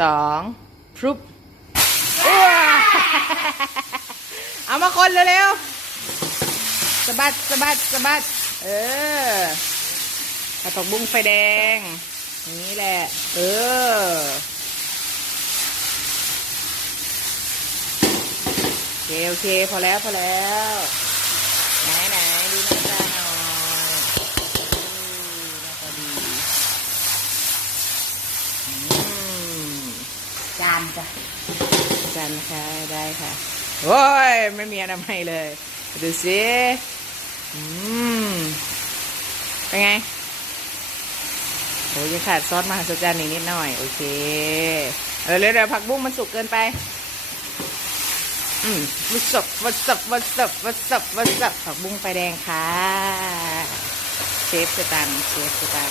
สองพรุบเอามาคนเร็วๆสะบัดสะบัดสะบัด เออเอาผักบุ้งไฟแดง นี้แหละ เออ โอเคโอเค พอแล้วพอแล้วไหนไหนดูหน้าตาหน่อยอืมหน้าตาดี จานจ้ะจันค่ะได้ค่ะโอ้ยไม่มีอนามัยเลยดูสิอืมเป็นไงโอ้ยยังขาดซอสมหัศจรรย์อีกนิดหน่อย โอเคเออเร็วเดี๋ยวผักบุ้งมันสุกเกินไปอืมวัสับวัสับวัสับวัสับวัสับผักบุ้งไฟแดงค่ะ เชฟสตังเชฟสตัง